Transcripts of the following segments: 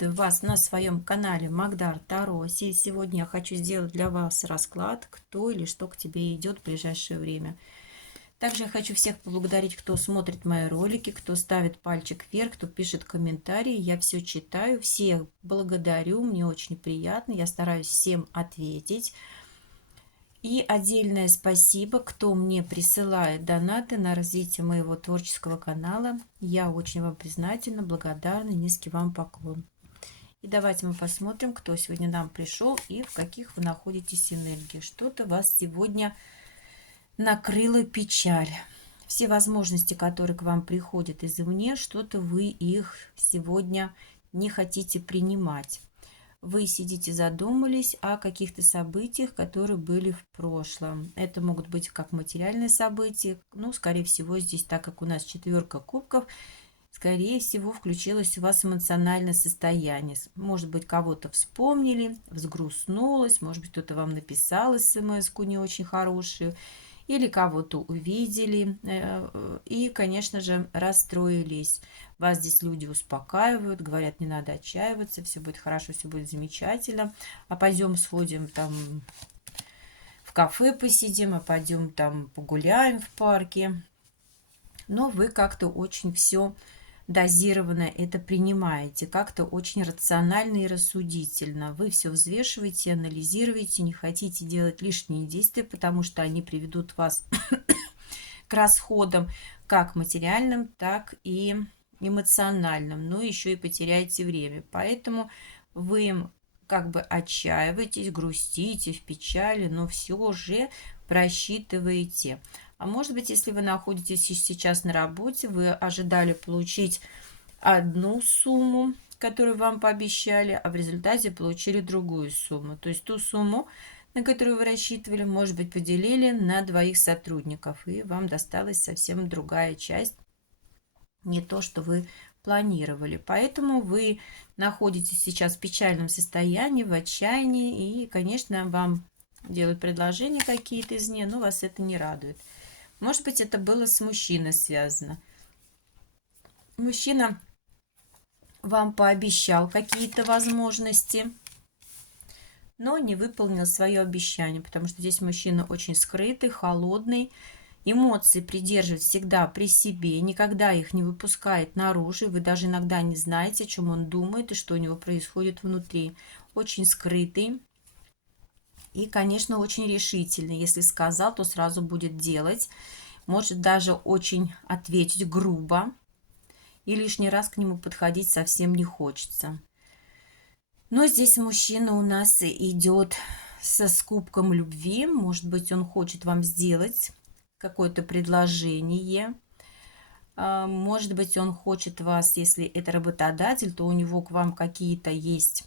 Вас на своем канале Магдар Таро. Сегодня я хочу сделать для вас расклад, кто или что к тебе идет в ближайшее время. Также я хочу всех поблагодарить, кто смотрит мои ролики, кто ставит пальчик вверх, кто пишет комментарии. Я все читаю, всех благодарю, мне очень приятно, я стараюсь всем ответить. И отдельное спасибо, кто мне присылает донаты на развитие моего творческого канала. Я очень вам признательна, благодарна, низкий вам поклон. И давайте мы посмотрим, кто сегодня нам пришел и в каких вы находитесь энергиях. Что-то вас сегодня накрыла печаль. Все возможности, которые к вам приходят извне, что-то вы их сегодня не хотите принимать. Вы сидите, задумались о каких-то событиях, которые были в прошлом. Это могут быть как материальные события, ну, скорее всего, здесь, так как у нас четверка кубков, скорее всего, включилось у вас эмоциональное состояние. Может быть, кого-то вспомнили, взгрустнулось, может быть, кто-то вам написал смс-ку не очень хорошую, или кого-то увидели, и, конечно же, расстроились. Вас здесь люди успокаивают, говорят, не надо отчаиваться, все будет хорошо, все будет замечательно. А пойдем сходим там в кафе посидим, а пойдем там погуляем в парке. Но вы как-то очень все дозированно это принимаете, как-то очень рационально и рассудительно. Вы все взвешиваете, анализируете, не хотите делать лишние действия, потому что они приведут вас к расходам как материальным, так и эмоциональным, но еще и потеряете время. Поэтому вы как бы отчаиваетесь, грустите, в печали, но все же просчитываете. А может быть, если вы находитесь сейчас на работе, вы ожидали получить одну сумму, которую вам пообещали, а в результате получили другую сумму. То есть ту сумму, на которую вы рассчитывали, может быть, поделили на двоих сотрудников, и вам досталась совсем другая часть, не то, что вы планировали. Поэтому вы находитесь сейчас в печальном состоянии, в отчаянии, и, конечно, вам делают предложения какие-то из них, но вас это не радует. Может быть, это было с мужчиной связано. Мужчина вам пообещал какие-то возможности, но не выполнил свое обещание, потому что здесь мужчина очень скрытый, холодный, эмоции придерживает всегда при себе, никогда их не выпускает наружу, вы даже иногда не знаете, о чем он думает и что у него происходит внутри. Очень скрытый и, конечно, очень решительный. Если сказал, то сразу будет делать. Может даже очень ответить грубо, и лишний раз к нему подходить совсем не хочется. Но здесь мужчина у нас идет с кубком любви. Может быть, он хочет вам сделать какое-то предложение. Может быть, он хочет вас, если это работодатель, то у него к вам какие-то есть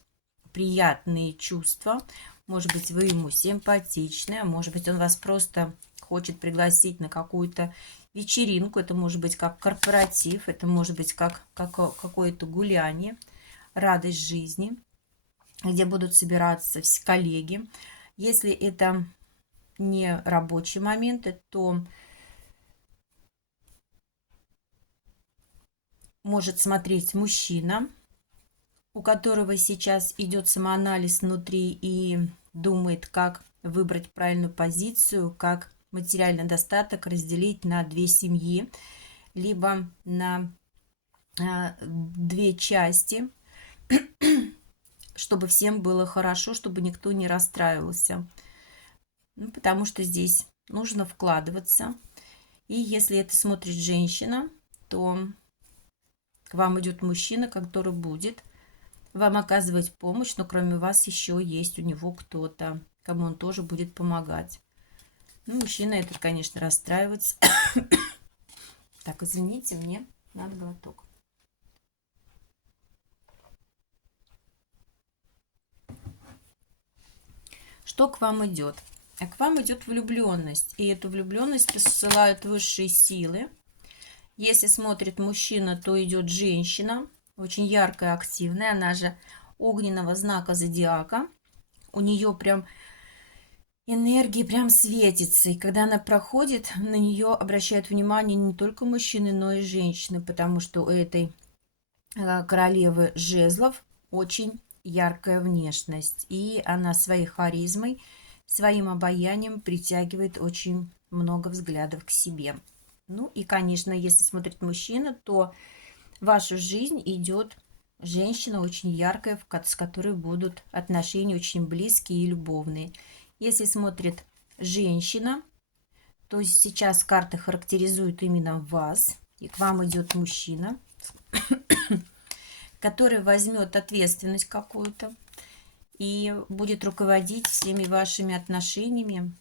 приятные чувства. Может быть, вы ему симпатичны, а может быть, он вас просто хочет пригласить на какую-то вечеринку. Это может быть как корпоратив, это может быть как какое-то гуляние, радость жизни, где будут собираться все коллеги. Если это не рабочие моменты, то может смотреть мужчина, у которого сейчас идет самоанализ внутри и думает, как выбрать правильную позицию, как материальный достаток разделить на две семьи, либо на две части, чтобы всем было хорошо, чтобы никто не расстраивался. Ну, потому что здесь нужно вкладываться. И если это смотрит женщина, то к вам идет мужчина, который будет вам оказывать помощь, но кроме вас еще есть у него кто-то, кому он тоже будет помогать. Ну, мужчина этот, конечно, расстраивается. Так, извините, мне надо глоток. Что к вам идет? А к вам идет влюбленность. И эту влюбленность посылают высшие силы. Если смотрит мужчина, то идет женщина, очень яркая, активная. Она же огненного знака зодиака. У нее прям энергия прям светится. И когда она проходит, на нее обращают внимание не только мужчины, но и женщины. Потому что у этой королевы жезлов очень яркая внешность. И она своей харизмой, своим обаянием притягивает очень много взглядов к себе. Ну и, конечно, если смотрит мужчина, то в вашу жизнь идет женщина очень яркая, с которой будут отношения очень близкие и любовные. Если смотрит женщина, то сейчас карта характеризует именно вас, и к вам идет мужчина, который возьмет ответственность какую-то и будет руководить всеми вашими отношениями,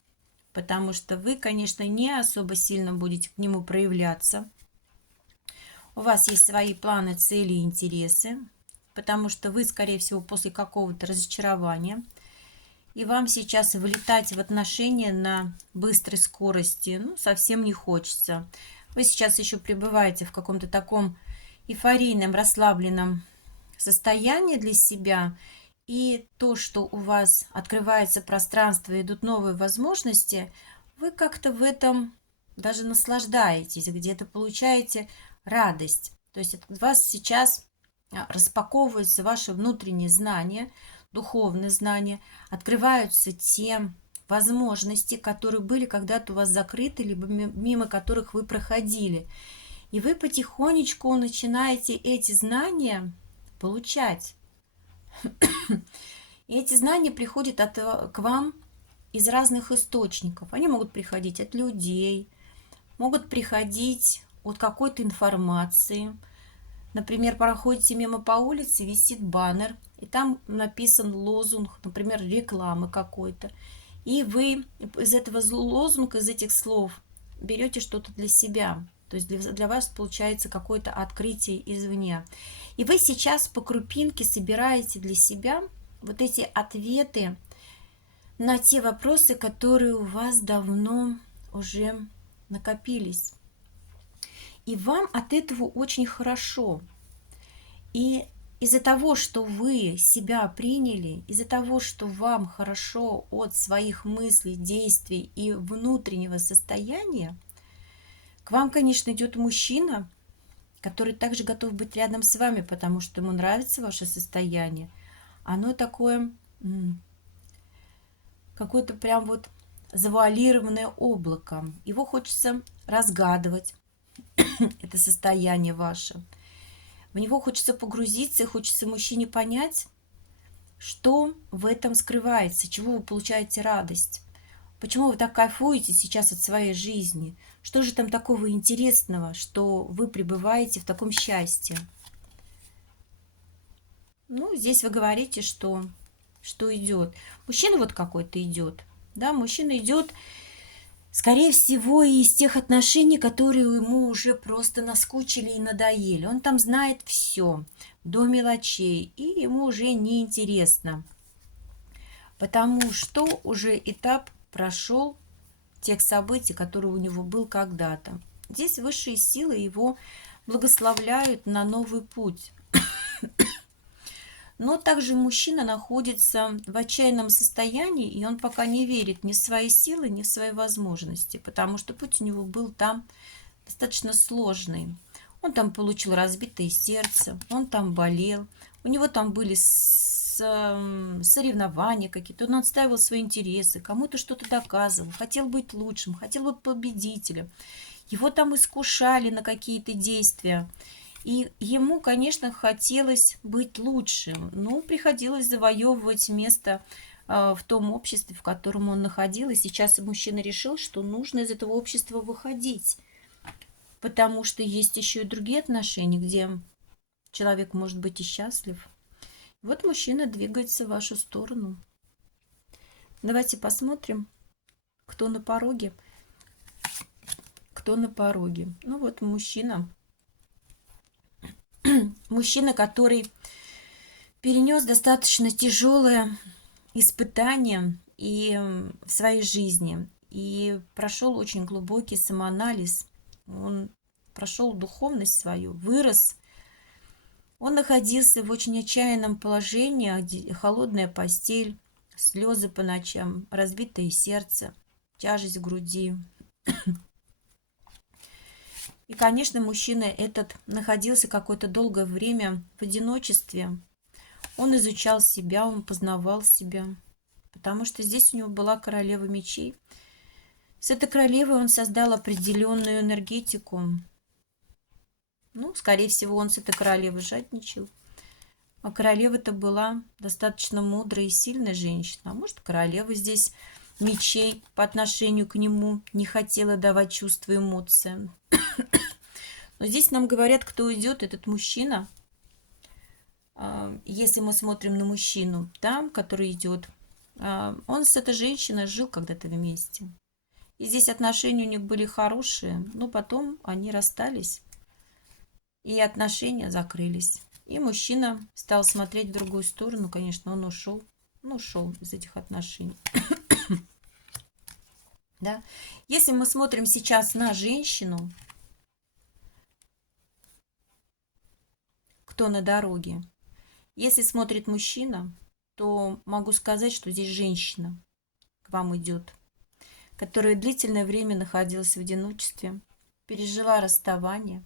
потому что вы, конечно, не особо сильно будете к нему проявляться. У вас есть свои планы, цели и интересы, потому что вы, скорее всего, после какого-то разочарования, и вам сейчас влетать в отношения на быстрой скорости, ну, совсем не хочется. Вы сейчас еще пребываете в каком-то таком эйфорийном, расслабленном состоянии для себя, и то, что у вас открывается пространство, идут новые возможности, вы как-то в этом даже наслаждаетесь, где-то получаете радость. То есть от вас сейчас распаковываются ваши внутренние знания, духовные знания, открываются те возможности, которые были когда-то у вас закрыты, либо мимо которых вы проходили. И вы потихонечку начинаете эти знания получать. И эти знания приходят к вам из разных источников. Они могут приходить от людей, могут приходить от какой-то информации. Например, проходите мимо по улице, висит баннер, и там написан лозунг, например, рекламы какой-то. И вы из этого лозунга, из этих слов берете что-то для себя. То есть для вас получается какое-то открытие извне. И вы сейчас по крупинке собираете для себя вот эти ответы на те вопросы, которые у вас давно уже накопились. И вам от этого очень хорошо. И из-за того, что вы себя приняли, из-за того, что вам хорошо от своих мыслей, действий и внутреннего состояния, к вам, конечно, идет мужчина, который также готов быть рядом с вами, потому что ему нравится ваше состояние. Оно такое, какое-то прям вот завуалированное облако. Его хочется разгадывать, это состояние ваше. В него хочется погрузиться, и хочется мужчине понять, что в этом скрывается, чего вы получаете радость. Почему вы так кайфуете сейчас от своей жизни? Что же там такого интересного, что вы пребываете в таком счастье? Ну, здесь вы говорите, что идет. Мужчина вот какой-то идет. Да, мужчина идет, скорее всего, из тех отношений, которые ему уже просто наскучили и надоели. Он там знает все до мелочей, и ему уже не интересно, потому что уже этап прошел тех событий, которые у него был когда-то. Здесь высшие силы его благословляют на новый путь. Но также мужчина находится в отчаянном состоянии, и он пока не верит ни в свои силы, ни в свои возможности, потому что путь у него был там достаточно сложный. Он там получил разбитое сердце, он там болел, у него там были соревнования какие-то, он отстаивал свои интересы, кому-то что-то доказывал, хотел быть лучшим, хотел быть победителем. Его там искушали на какие-то действия. И ему, конечно, хотелось быть лучшим, но приходилось завоевывать место в том обществе, в котором он находился. И сейчас мужчина решил, что нужно из этого общества выходить, потому что есть еще и другие отношения, где человек может быть и счастлив. Вот мужчина двигается в вашу сторону. Давайте посмотрим, кто на пороге. Кто на пороге. Ну вот мужчина. Мужчина, который перенес достаточно тяжелое испытание и в своей жизни. И прошел очень глубокий самоанализ. Он прошел духовность свою, вырос. Он находился в очень отчаянном положении, холодная постель, слезы по ночам, разбитое сердце, тяжесть в груди. И, конечно, мужчина этот находился какое-то долгое время в одиночестве. Он изучал себя, он познавал себя. Потому что здесь у него была королева мечей. С этой королевой он создал определенную энергетику. Ну, скорее всего, он с этой королевой жадничал. А королева-то была достаточно мудрая и сильная женщина. А может, королева здесь мечей по отношению к нему не хотела давать чувства и эмоции. Но здесь нам говорят, кто уйдет, этот мужчина. Если мы смотрим на мужчину, там, который идет, он с этой женщиной жил когда-то вместе. И здесь отношения у них были хорошие, но потом они расстались, и отношения закрылись. И мужчина стал смотреть в другую сторону, конечно, он ушел. Он ушел из этих отношений. Да? Если мы смотрим сейчас на женщину, кто на дороге, если смотрит мужчина, то могу сказать, что здесь женщина к вам идет, которая длительное время находилась в одиночестве, пережила расставание,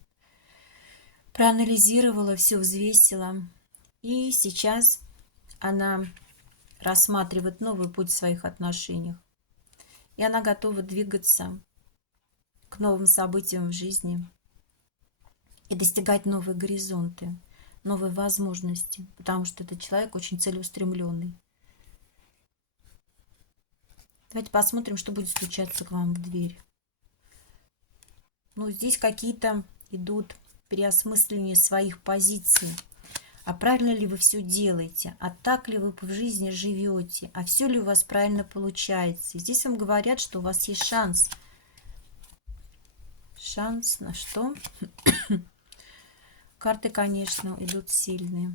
проанализировала, все взвесила. И сейчас она рассматривает новый путь в своих отношениях. И она готова двигаться к новым событиям в жизни и достигать новые горизонты, новые возможности, потому что этот человек очень целеустремленный. Давайте посмотрим, что будет стучаться к вам в дверь. Ну, здесь какие-то идут переосмысления своих позиций. А правильно ли вы все делаете? А так ли вы в жизни живете? А все ли у вас правильно получается? И здесь вам говорят, что у вас есть шанс. Шанс на что? Карты, конечно, идут сильные.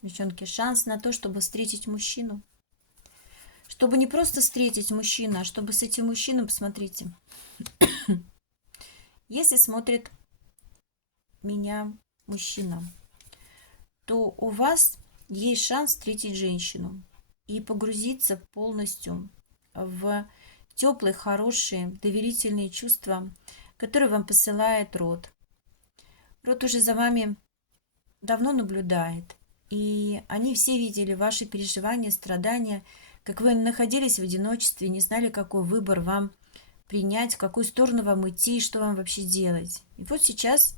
Девчонки, шанс на то, чтобы встретить мужчину. Чтобы не просто встретить мужчину, а чтобы с этим мужчиной, посмотрите. Если смотрит меня мужчина, то у вас есть шанс встретить женщину и погрузиться полностью в теплые, хорошие, доверительные чувства, которые вам посылает род. Род уже за вами давно наблюдает, и они все видели ваши переживания, страдания, как вы находились в одиночестве, не знали, какой выбор вам принять, в какую сторону вам идти и что вам вообще делать. И вот сейчас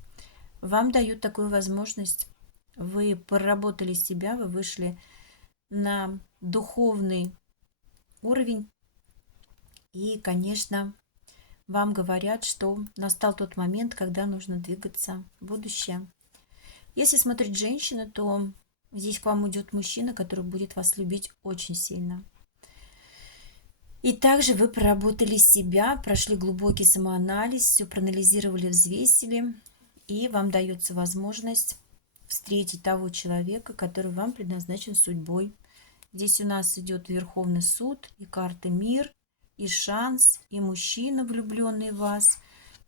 вам дают такую возможность. Вы проработали себя, вы вышли на духовный уровень. И, конечно, вам говорят, что настал тот момент, когда нужно двигаться в будущее. Если смотреть женщину, то здесь к вам идет мужчина, который будет вас любить очень сильно. И также вы проработали себя, прошли глубокий самоанализ, все проанализировали, взвесили, и вам дается возможность встретить того человека, который вам предназначен судьбой. Здесь у нас идет Верховный суд, и карты мир, и шанс, и мужчина, влюбленный в вас.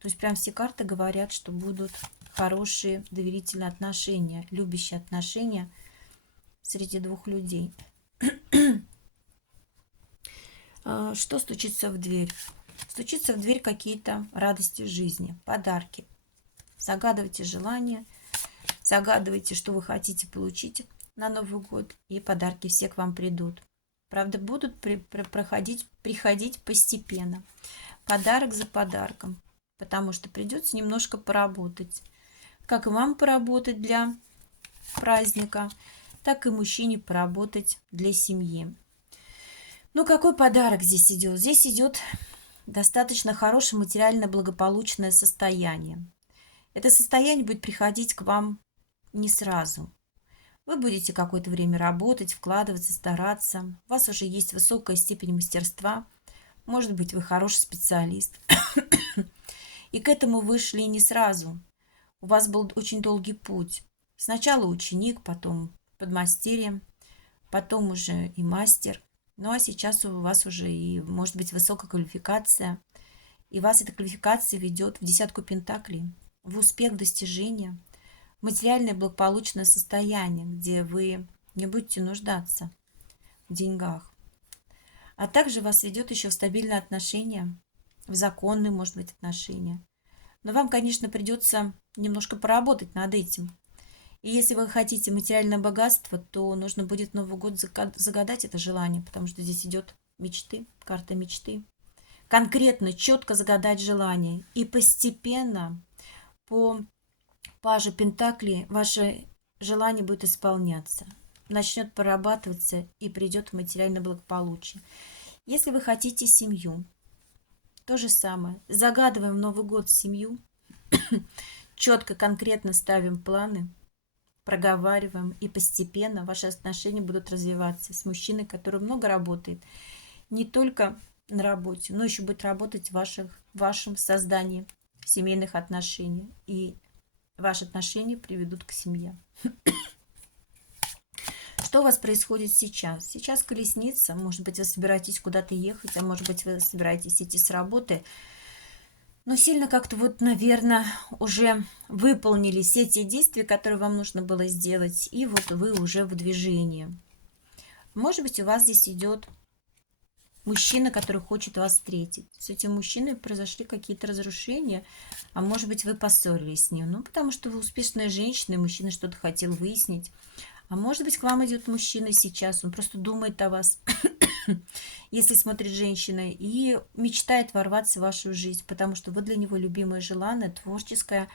То есть прям все карты говорят, что будут хорошие доверительные отношения, любящие отношения среди двух людей. Что стучится в дверь? Стучится в дверь какие-то радости в жизни, подарки. Загадывайте желания, загадывайте, что вы хотите получить на Новый год, и подарки все к вам придут. Правда, будут приходить постепенно, подарок за подарком, потому что придется немножко поработать. Как вам поработать для праздника, так и мужчине поработать для семьи. Ну, какой подарок здесь идет? Здесь идет достаточно хорошее материально-благополучное состояние. Это состояние будет приходить к вам не сразу. Вы будете какое-то время работать, вкладываться, стараться. У вас уже есть высокая степень мастерства. Может быть, вы хороший специалист. И к этому вышли не сразу. У вас был очень долгий путь. Сначала ученик, потом подмастерье, потом уже и мастер. Ну а сейчас у вас уже и, может быть, высокая квалификация. И вас эта квалификация ведет в десятку пентаклей, в успех, достижения, в материальное благополучное состояние, где вы не будете нуждаться в деньгах. А также вас ведет еще в стабильные отношения, в законные, может быть, отношения. Но вам, конечно, придется немножко поработать над этим. И если вы хотите материальное богатство, то нужно будет в Новый год загадать это желание, потому что здесь идет мечты, карта мечты. Конкретно, четко загадать желание. И постепенно по паже Пентаклей ваше желание будет исполняться. Начнет прорабатываться и придет в материальное благополучие. Если вы хотите семью, то же самое. Загадываем Новый год семью. Четко, конкретно ставим планы, проговариваем, и постепенно ваши отношения будут развиваться с мужчиной, который много работает. Не только на работе, но еще будет работать в вашем создании семейных отношений. И ваши отношения приведут к семье. Что у вас происходит сейчас? Сейчас колесница. Может быть, вы собираетесь куда-то ехать, а может быть, вы собираетесь идти с работы. Но сильно как-то вот, наверное, уже выполнили все те действия, которые вам нужно было сделать. И вот вы уже в движении. Может быть, у вас здесь идет мужчина, который хочет вас встретить. С этим мужчиной произошли какие-то разрушения, а может быть, вы поссорились с ним. Ну, потому что вы успешная женщина, и мужчина что-то хотел выяснить. А может быть, к вам идет мужчина сейчас, он просто думает о вас, если смотрит женщина, и мечтает ворваться в вашу жизнь, потому что вы для него любимое, желанное, творческое,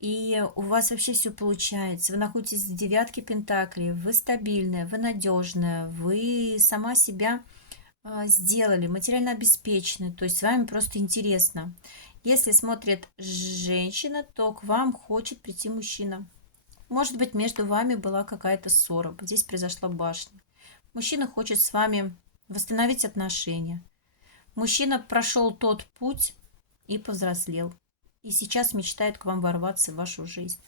и у вас вообще все получается. Вы находитесь в девятке пентаклей, вы стабильная, вы надежная, вы сама себя сделали, материально обеспечены, то есть с вами просто интересно. Если смотрит женщина, то к вам хочет прийти мужчина. Может быть, между вами была какая-то ссора. Здесь произошла башня. Мужчина хочет с вами восстановить отношения. Мужчина прошел тот путь и повзрослел. И сейчас мечтает к вам ворваться в вашу жизнь.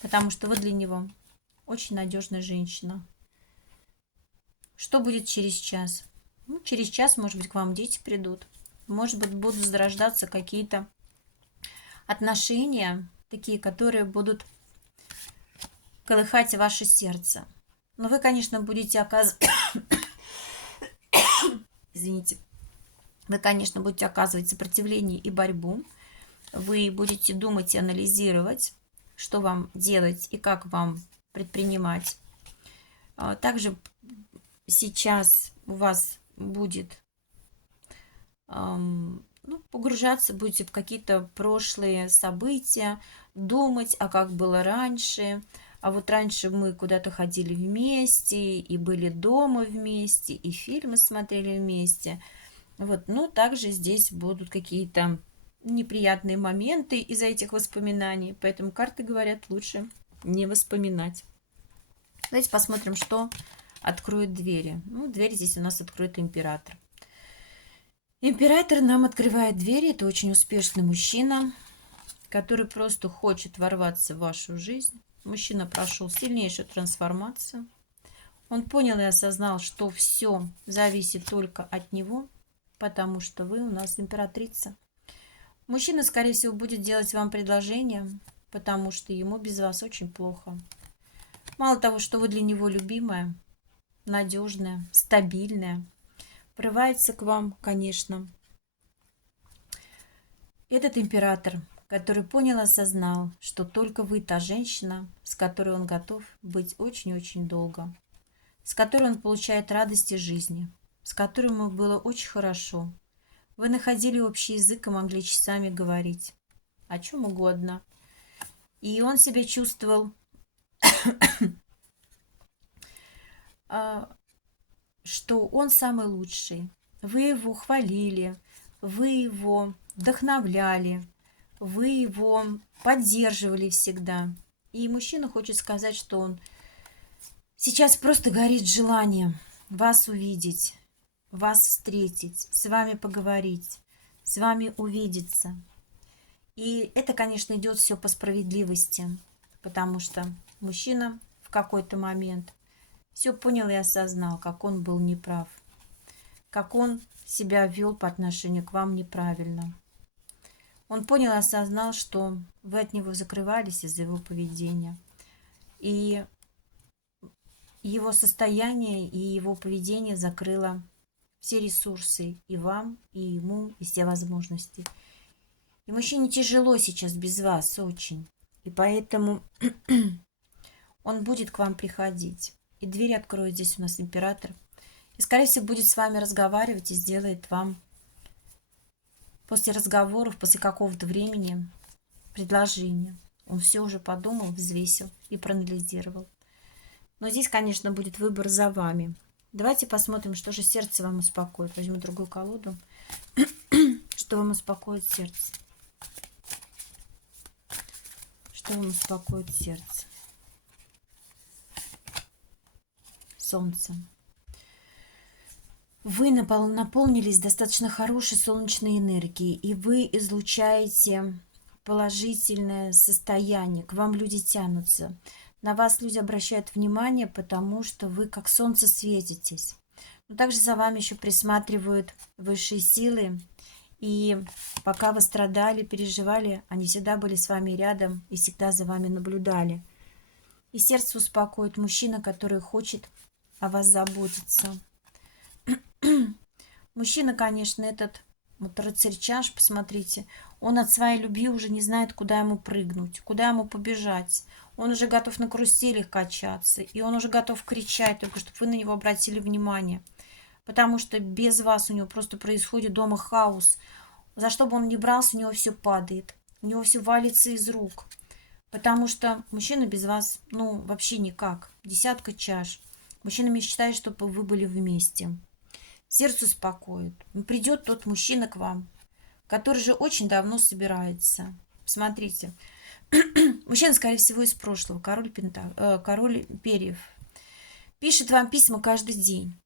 Потому что вы для него очень надежная женщина. Что будет через час? Ну, через час, может быть, к вам дети придут. Может быть, будут зарождаться какие-то отношения, такие, которые будут колыхать ваше сердце. Но вы, конечно, будете оказывать... Извините. Вы, конечно, будете оказывать сопротивление и борьбу. Вы будете думать и анализировать, что вам делать и как вам предпринимать. Также сейчас у вас будет погружаться, будете в какие-то прошлые события, думать, а как было раньше. А вот раньше мы куда-то ходили вместе, и были дома вместе, и фильмы смотрели вместе. Вот, ну, также здесь будут какие-то неприятные моменты из-за этих воспоминаний, поэтому карты говорят, лучше не вспоминать. Давайте посмотрим, что откроет двери. Ну, дверь здесь у нас откроет император. Император нам открывает двери. Это очень успешный мужчина, который просто хочет ворваться в вашу жизнь. Мужчина прошел сильнейшую трансформацию. Он понял и осознал, что все зависит только от него, потому что вы у нас императрица. Мужчина, скорее всего, будет делать вам предложение, потому что ему без вас очень плохо. Мало того, что вы для него любимая, надежная, стабильная, врывается к вам, конечно, этот император, который понял и осознал, что только вы та женщина, с которой он готов быть очень-очень долго, с которой он получает радости жизни, с которой ему было очень хорошо. Вы находили общий язык и могли часами говорить о чем угодно. И он себя чувствовал, что он самый лучший. Вы его хвалили, вы его вдохновляли, вы его поддерживали всегда. И мужчина хочет сказать, что он сейчас просто горит желанием вас увидеть, вас встретить, с вами поговорить, с вами увидеться. И это, конечно, идет все по справедливости, потому что мужчина в какой-то момент все понял и осознал, как он был неправ, как он себя вел по отношению к вам неправильно. Он понял и осознал, что вы от него закрывались из-за его поведения. И его состояние и его поведение закрыло все ресурсы и вам, и ему, и все возможности. И мужчине тяжело сейчас без вас очень. И поэтому Он будет к вам приходить. И дверь откроет здесь у нас император. И, скорее всего, будет с вами разговаривать и сделает вам после разговоров, после какого-то времени предложение. Он все уже подумал, взвесил и проанализировал. Но здесь, конечно, будет выбор за вами. Давайте посмотрим, что же сердце вам успокоит. Возьму другую колоду. Что вам успокоит сердце? Что вам успокоит сердце? Солнце. Вы наполнились достаточно хорошей солнечной энергией, и вы излучаете положительное состояние. К вам люди тянутся. На вас люди обращают внимание, потому что вы как солнце светитесь. Но также за вами еще присматривают высшие силы. И пока вы страдали, переживали, они всегда были с вами рядом и всегда за вами наблюдали. И сердце успокоит мужчина, который хочет о вас заботиться. Мужчина, конечно, этот вот рыцарь-чаш, посмотрите, он от своей любви уже не знает, куда ему прыгнуть, куда ему побежать. Он уже готов на каруселях качаться, и он уже готов кричать, только чтобы вы на него обратили внимание. Потому что без вас у него просто происходит дома хаос. За что бы он ни брался, у него все падает, у него все валится из рук. Потому что мужчина без вас, ну, вообще никак. Десятка чаш. Мужчина мечтает, чтобы вы были вместе. Сердце успокоит. Придет тот мужчина к вам, который же очень давно собирается. Посмотрите. Мужчина, скорее всего, из прошлого. Король перьев. Пишет вам письма каждый день.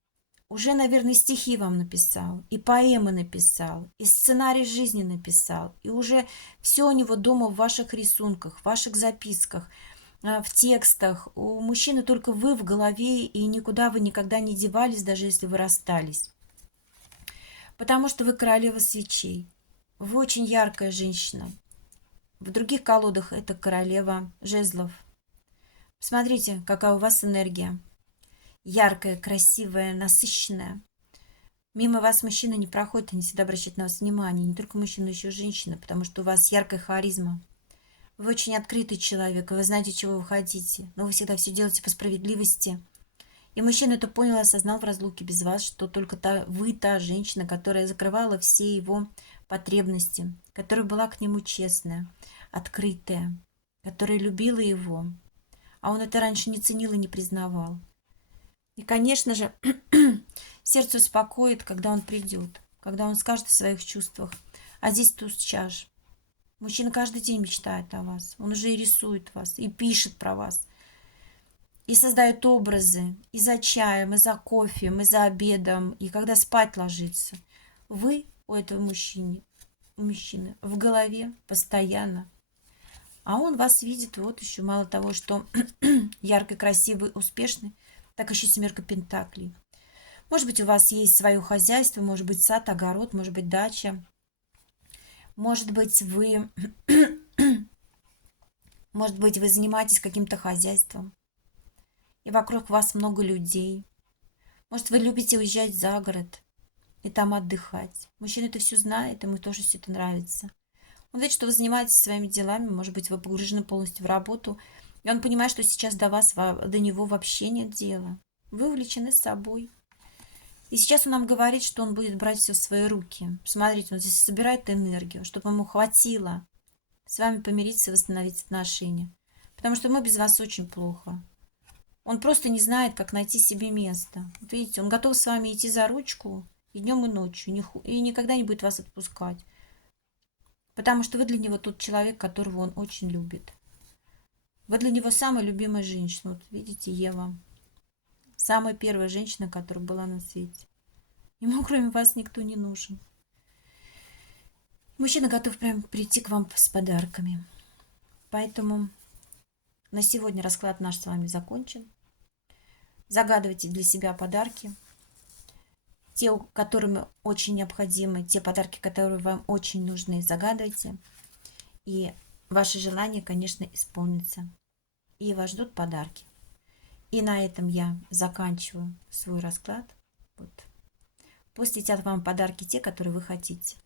Уже, наверное, стихи вам написал, и поэмы написал, и сценарий жизни написал, и уже все у него дома в ваших рисунках, в ваших записках, в текстах. У мужчины только вы в голове, и никуда вы никогда не девались, даже если вы расстались. Потому что вы королева свечей. Вы очень яркая женщина. В других колодах это королева жезлов. Посмотрите, какая у вас энергия. Яркая, красивая, насыщенная. Мимо вас мужчина не проходит, они всегда обращают на вас внимание. Не только мужчина, но еще и женщина, потому что у вас яркая харизма. Вы очень открытый человек, и вы знаете, чего вы хотите. Но вы всегда все делаете по справедливости. И мужчина это понял и осознал в разлуке без вас, что только вы та женщина, которая закрывала все его потребности, которая была к нему честная, открытая, которая любила его. А он это раньше не ценил и не признавал. И, конечно же, сердце успокоит, когда он придет, когда он скажет о своих чувствах. А здесь туз чаш. Мужчина каждый день мечтает о вас. Он уже и рисует вас, и пишет про вас. И создает образы и за чаем, и за кофе, и за обедом, и когда спать ложится. Вы у этого мужчины в голове постоянно. А он вас видит, вот еще мало того, что яркий, красивый, успешный, так еще семерка пентаклей. Может быть, у вас есть свое хозяйство, может быть, сад, огород, может быть, дача. Может быть, вы занимаетесь каким-то хозяйством, и вокруг вас много людей. Может, вы любите уезжать за город и там отдыхать. Мужчина это все знает, ему тоже все это нравится. Он видит, что вы занимаетесь своими делами, может быть, вы погружены полностью в работу, и он понимает, что сейчас до него вообще нет дела. Вы увлечены собой. И сейчас он нам говорит, что он будет брать все в свои руки. Посмотрите, он здесь собирает энергию, чтобы ему хватило с вами помириться и восстановить отношения. Потому что мы без вас очень плохо. Он просто не знает, как найти себе место. Вот видите, он готов с вами идти за ручку и днем, и ночью, и никогда не будет вас отпускать. Потому что вы для него тот человек, которого он очень любит. Вы для него самая любимая женщина. Вот видите, Ева. Самая первая женщина, которая была на свете. Ему кроме вас никто не нужен. Мужчина готов прям прийти к вам с подарками. Поэтому на сегодня расклад наш с вами закончен. Загадывайте для себя подарки. Те, которым очень необходимы, те подарки, которые вам очень нужны, загадывайте. И ваши желания, конечно, исполнятся. И вас ждут подарки. И на этом я заканчиваю свой расклад. Вот. Пусть летят вам подарки те, которые вы хотите.